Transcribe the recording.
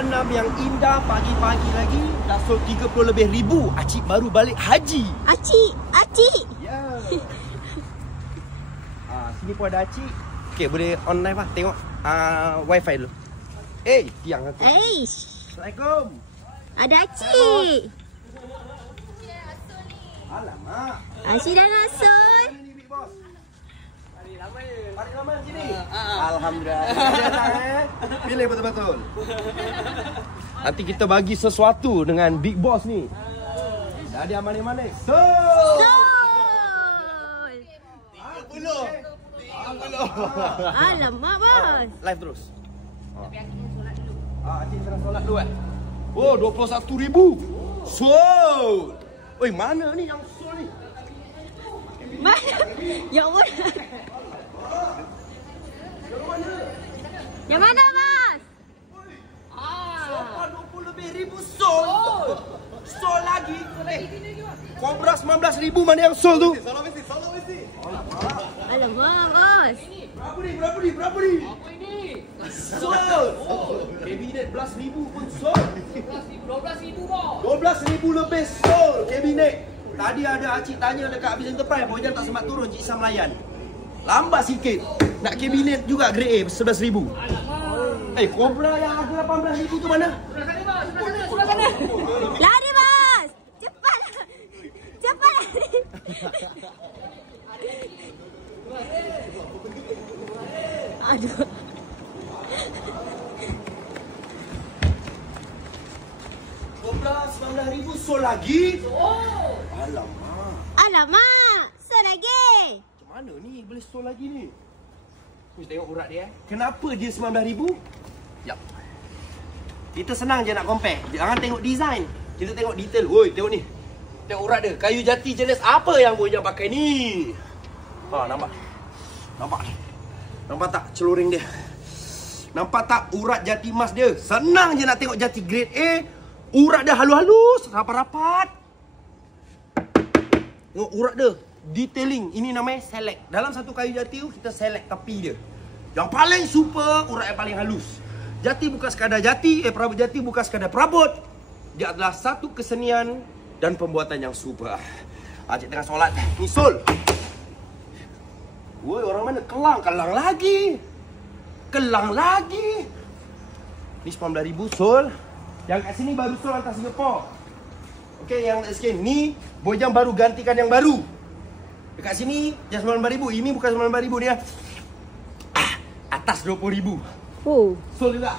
Suasana yang indah pagi-pagi lagi. Dah sold 30 lebih ribu. Acik baru balik haji. Acik. Ya. Sini pun ada acik. Okey, boleh online lah. Tengok wifi dulu. Tiang aku. Assalamualaikum. Ada acik. Alamak. Acik dah Rasul. Ini Big Boss. Hari ramai sini. Alhamdulillah. Datang, pilih betul-betul. Nanti kita bagi sesuatu dengan Big Boss ni. Dah ada manis-manis. Sol. 30. Alamak, bos. Live terus. Tapi Acik solat dulu. Acik sedang solat dulu Oh, 21,000. Sold. Oi, mana ni yang sold ni? Mana? Ya Allah. Yang mana, bos? Sofa 20 lebih ribu sold. Sold lagi. Cobra 19,000 mana yang sold tu? Alamak, bos. Berapa ni? Sold. Kabinet 11,000 pun sold. 12,000 bos. 12,000 lebih sold kabinet. Tadi ada acik tanya dekat Habis Enterprise, Bojan tak sempat turun, Cik Sam layan. Lambat sikit. Nak kabinet juga grade A 11,000. Cobra yang harga 18,000 tu mana? Sebelah sana. Lari, bos. Cepat lari. Aduh. Cobra 19,000 sold lagi. Alamak. Sol lagi. Macam mana ni boleh sold lagi ni? Mesti tengok urat dia. Kenapa dia 19,000? Jap. Kita senang je nak compare. Jangan tengok design. Kita tengok detail. Woi, tengok ni. Tengok urat dia. Kayu jati jenis apa yang Bojan pakai ni? Nampak? Nampak tak celuring dia? Nampak tak urat jati emas dia? Senang je nak tengok jati grade A. Urat dia halus-halus, rapat-rapat. Tengok urat dia. Detailing. Ini namanya select. Dalam satu kayu jati tu, kita select tepi dia. Yang paling super, urat yang paling halus. Jati bukan sekadar jati, perabot jati bukan sekadar perabot. Dia adalah satu kesenian dan pembuatan yang super. Acik tengah solat. Ni sol. Woi, orang mana? Kelang lagi. Ni 19,000 sol. Yang kat sini baru sol hantar Singapore. Okey, yang kat sini ni Bojan baru gantikan yang baru. Dekat sini yang 19,000. Ini bukan 19,000 ni atas 20,000. Sol juga.